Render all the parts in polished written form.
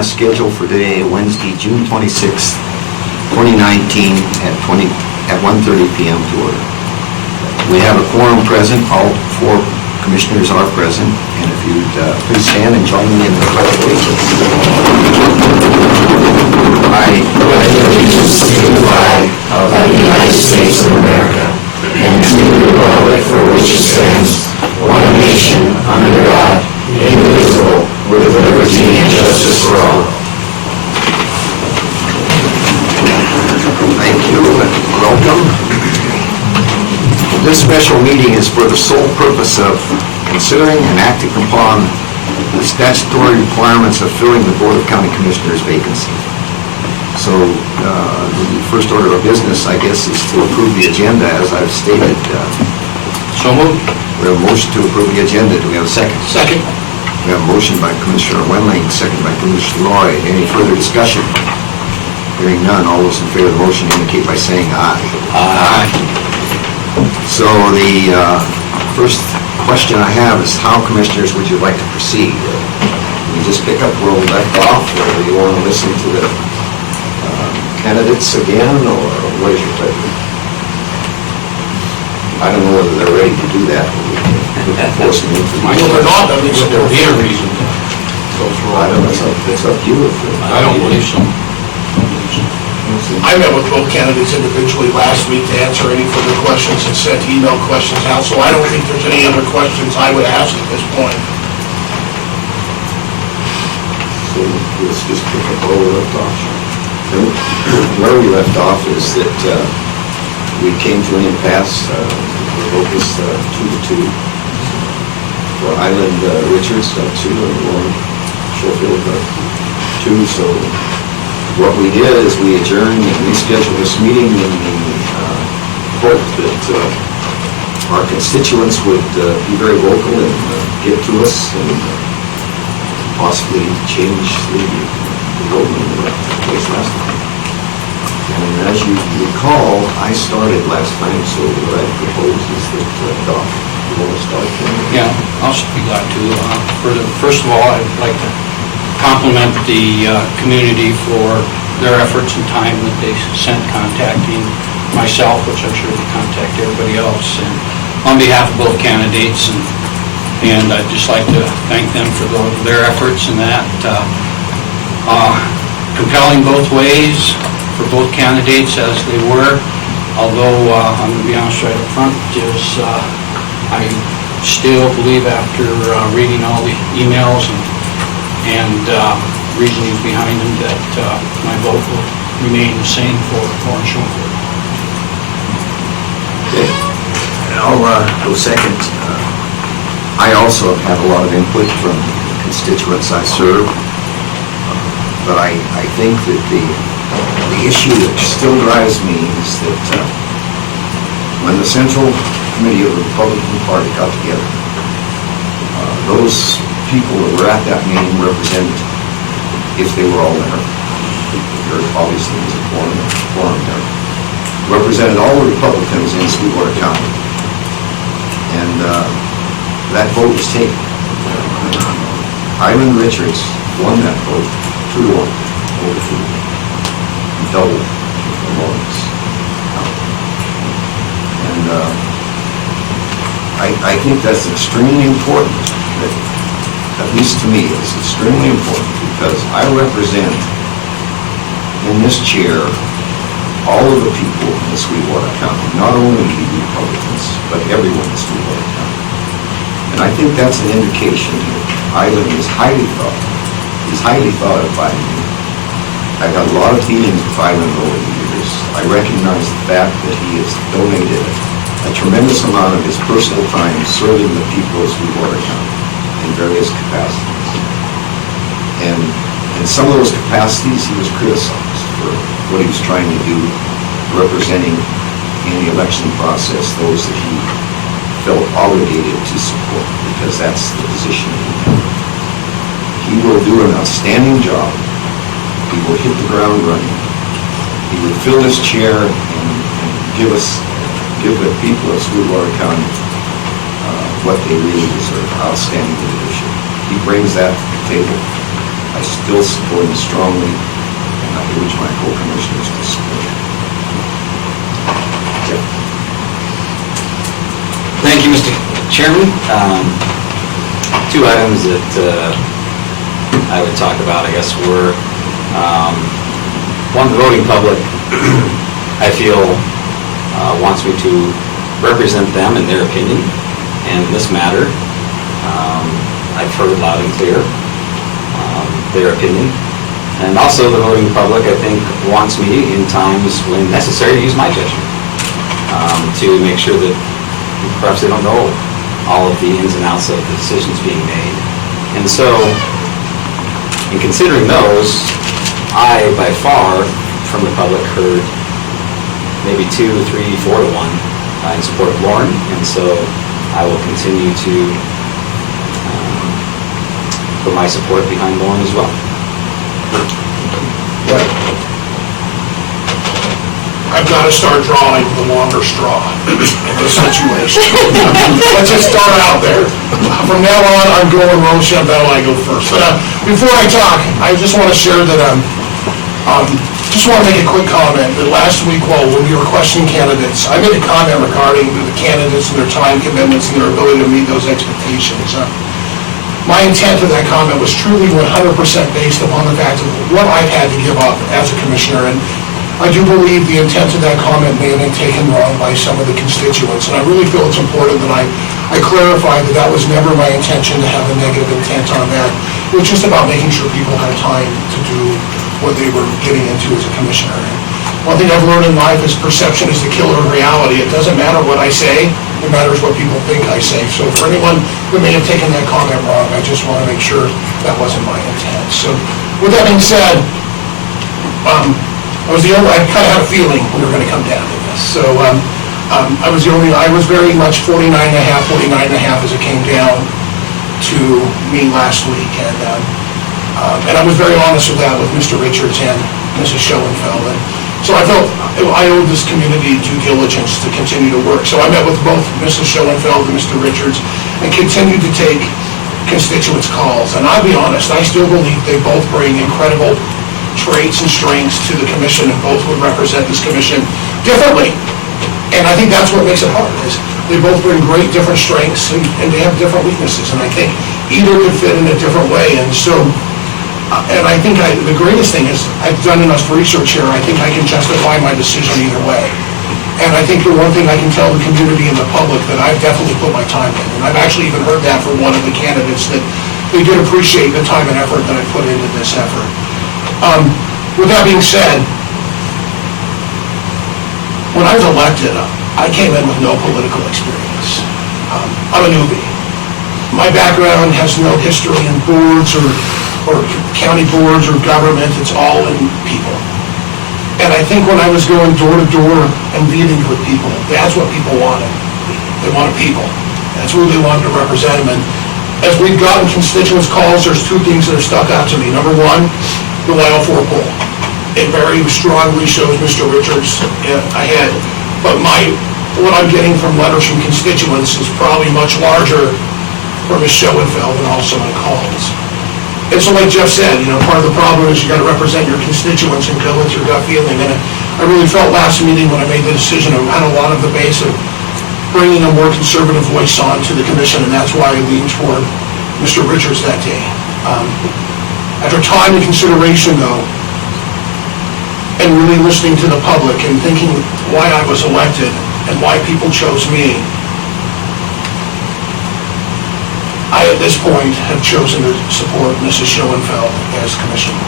as scheduled for today, Wednesday, June 26th, 2019 at 1:30 p.m. to order. We have a quorum present. All four commissioners are present. And if you'd please stand and join me in the pledge of allegiance. I pledge allegiance to the flag of the United States of America and to the republic for which it stands, one nation, under God, indivisible, with liberty and justice for all. Thank you and welcome. This special meeting is for the sole purpose of considering and acting upon the statutory requirements of filling the Board of County Commissioners vacancy. So the first order of business, I guess, is to approve the agenda as I've stated. So moved. We have a motion to approve the agenda. Do we have a second? Second. We have a motion by Commissioner Wendling, second by Commissioner Lloyd. Any further discussion? Hearing none, all those in favor of the motion indicate by saying aye. Aye. So the first question I have is, how, Commissioners, would you like to proceed? We just pick up where we left off, or do you want to listen to the candidates again, or what is your pleasure? I don't know whether they're ready to do that. We can force them into Well, they're not, at least there would be a reason to go through all I don't know, that. it's up to you. I don't believe so. I met with both candidates individually last week to answer any further questions and sent email questions out, so I don't think there's any other questions I would ask at this point. So let's just pick up where we left off. Where we left off is that we came to an impasse, the vote was 2-2. For Island, Richards got 2, and Warren Schofield got 2. So what we did is we adjourned and rescheduled this meeting in the hope that our constituents would be very vocal and get to us and possibly change the voting that took place last time. And as you recall, I started last time, so what I propose is that Doc, you want to start? Yeah, I'll be glad to. First of all, I'd like to compliment the community for their efforts and time that they sent contacting myself, which I'm sure they contact everybody else, and on behalf of both candidates, and I'd just like to thank them for their efforts in that. Compelling both ways for both candidates as they were, although I'm going to be honest right up front, I still believe after reading all the emails and reasonings behind them that my vote will remain the same for Warren Schofield. Okay. I'll go second. I also have had a lot of input from the constituents I serve, but I think that the issue that still drives me is that when the Central Committee of the Republican Party got together, those people that were at that meeting represented, if they were all there, there obviously was a quorum there, represented all the Republicans in Sweetwater County. And that vote was taken. Highland Richards won that vote 2-1 over Food. Double the votes. And I think that's extremely important. That, at least to me, it's extremely important because I represent in this chair all of the people in Sweetwater County, not only the Republicans, but everyone in Sweetwater County. And I think that's an indication that Island is highly thought of by me. I've had a lot of dealings with Island over the years. I recognize the fact that he has donated a tremendous amount of his personal time serving the people of Sweetwater County in various capacities. And in some of those capacities, he was criticized for what he was trying to do, representing in the election process those that he felt obligated to support, because that's the position he held. He will do an outstanding job. He will hit the ground running. He would fill this chair and give the people of Sweetwater County what they really deserve, outstanding leadership. He brings that to the table. I I still support it strongly, and I urge my co-commissioners to support it. Jeff? Thank you, Mr. Chairman. Two items that I would talk about, I guess, were, one, the voting public, I feel, wants me to represent them in their opinion, and in this matter, I've heard loud and clear their opinion. And also, the voting public, I think, wants me, in times when necessary, to use my judgment, to make sure that perhaps they don't know all of the ins and outs of the decisions being made. And so, in considering those, I, by far, from the public, heard maybe 2, 3, 4 to 1 in support of Lauren, and so I will continue to put my support behind Lauren as well. I've got to start drawing the longer straw in this situation. Let's just start out there. From now on, I'm going Rose Champbell, I go first. But before I talk, I just want to share that just want to make a quick comment that last week, when we were questioning candidates, I made a comment regarding the candidates and their time commitments and their ability to meet those expectations. My intent of that comment was truly 100% based upon the fact of what I've had to give up as a commissioner. And I do believe the intent of that comment may have been taken wrong by some of the constituents. And I really feel it's important that I clarify that that was never my intention to have a negative intent on that. It was just about making sure people had time to do what they were getting into as a commissioner. And one thing I've learned in life is perception is the killer of reality. It doesn't matter what I say, it matters what people think I say. So for anyone who may have taken that comment wrong, I just want to make sure that wasn't my intent. So with that being said, I kind of had a feeling we were going to come down to this. So I was very much 49.5 as it came down to me last week. And I was very honest with that with Mr. Richards and Mrs. Schoenfeld. And so I felt I owed this community due diligence to continue to work. So I met with both Mrs. Schoenfeld and Mr. Richards and continued to take constituents' calls. And I'll be honest, I still believe they both bring incredible traits and strengths to the commission, and both would represent this commission differently. And I think that's what makes it hard, is they both bring great different strengths and they have different weaknesses. And I think either could fit in a different way. And so, and I think the greatest thing is I've done enough research here, I think I can justify my decision either way. And I think the one thing I can tell the community and the public that I've definitely put my time in, and I've actually even heard that from one of the candidates, that they did appreciate the time and effort that I put into this effort. With that being said, when I was elected, I came in with no political experience. I'm a newbie. My background has no history in boards or county boards or government. It's all in people. And I think when I was going door to door and meeting with people, that's what people wanted. They wanted people. That's who they wanted to represent them. And as we've gotten constituents' calls, there's two things that have stuck out to me. Number one, the Wyoming 4 poll. It very strongly shows Mr. Richards ahead. But what I'm getting from letters from constituents is probably much larger for Ms. Schoenfeld and also my calls. And so like Jeff said, part of the problem is you got to represent your constituents and go with your gut feeling. And I really felt last meeting when I made the decision, I had a lot of the base of bringing a more conservative voice on to the commission, and that's why I leaned toward Mr. Richards that day. After time and consideration, though, and really listening to the public and thinking why I was elected and why people chose me, I, at this point, have chosen to support Mrs. Schoenfeld as commissioner.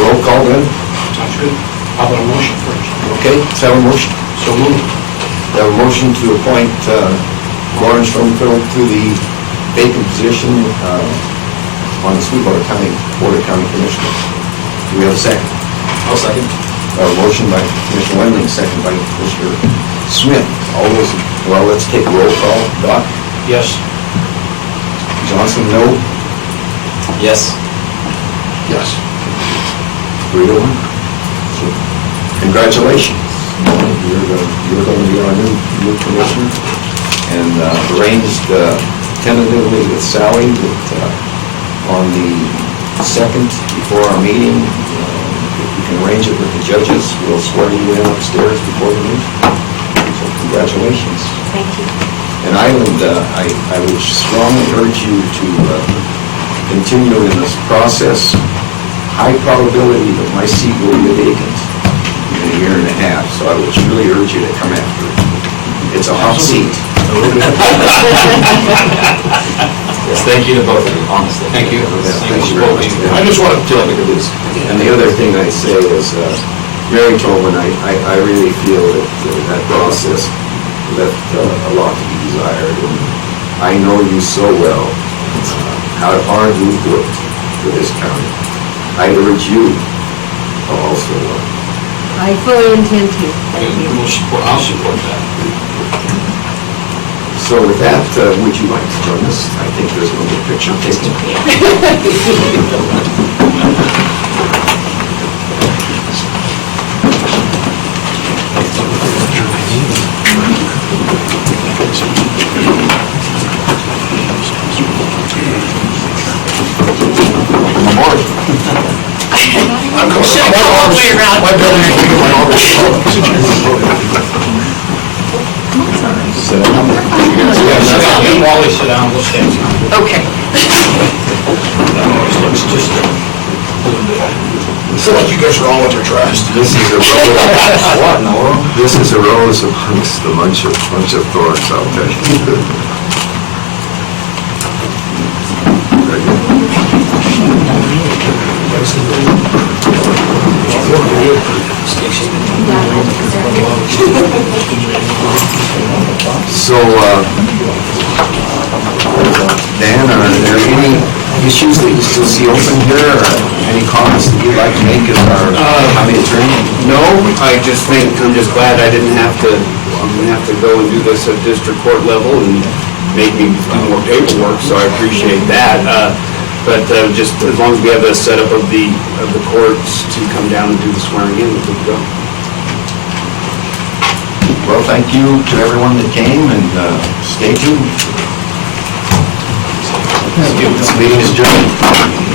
Roll call then? Sounds good. How about a motion first? Okay, let's have a motion. So moved. We have a motion to appoint Lauren Schoenfeld to the vacant position on the Sweetwater County Board of County Commissioners. Do we have a second? I'll second. A motion by Commissioner Wendling, second by Commissioner Smith. All those, well, let's take a roll call. Doc? Yes. Johnson, no? Yes. Yes. 3-1. So, congratulations. You're going to be our new commissioner. And arranged tentatively with Sally that on the 2nd before our meeting. If we can arrange it with the judges, we'll swear you in upstairs before the meeting. So congratulations. Thank you. And I would strongly urge you to continue in this process. High probability that my seat will be vacant in a year and a half, so I would truly urge you to come after it. It's a hot seat. Yes, thank you to both of you, honestly. Thank you. Thank you very much. I just want to, Feel like we could lose. And the other thing I'd say is, Mary Tolman, I really feel that that process left a lot to be desired. And I know you so well, how hard you've worked for this county. I urge you to also work. I fully intend to. Thank you. I'll support that. So with that, would you like to join us? I think there's going to be a picture taken. I'm going. Should have come all the way around. My building is bigger than my office. Sit down. Sit down. Let Wally sit down, we'll stand. Okay. Looks just I feel like you guys are all underdressed. This is a rose. What in the world? This is a rose amongst a bunch of thorns, I'll tell you. Very good. So, Dan, are there any issues that you still see open here, or any comments that you'd like to make as our county attorney? No, I just think, I'm just glad I didn't have to go and do this at district court level and make me do more paperwork, so I appreciate that. But just as long as we have a setup of the courts to come down and do the swearing in, we're good to go. Well, thank you to everyone that came, and stay tuned. This meeting is adjourned.